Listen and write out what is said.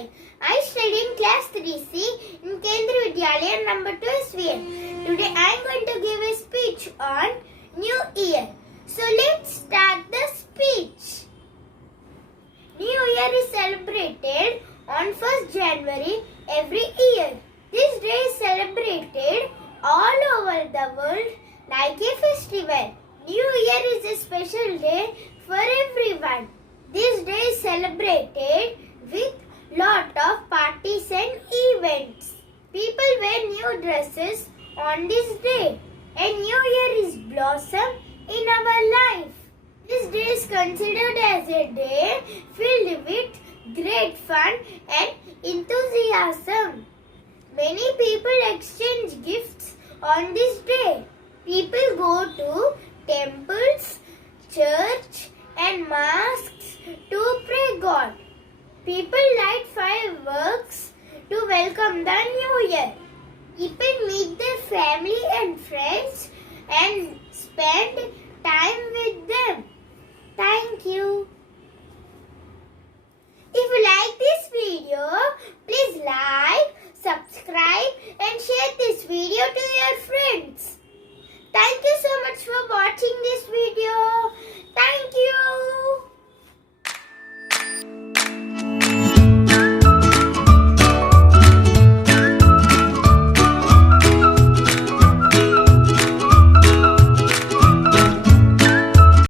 Rai. I study in class 3C in Kendriya Vidyalaya number 2 SVN. Today I am going to give a speech on New Year. So let's start the speech. New Year is celebrated on 1st January every year. This day is celebrated all over the world like a festival. New Year is a special day for everyone. This day is celebrated with lot of parties and events. People wear new dresses on this day. A new year is blossom in our life. This day is considered as a day filled with great fun and enthusiasm. Many people exchange gifts on this day. People go to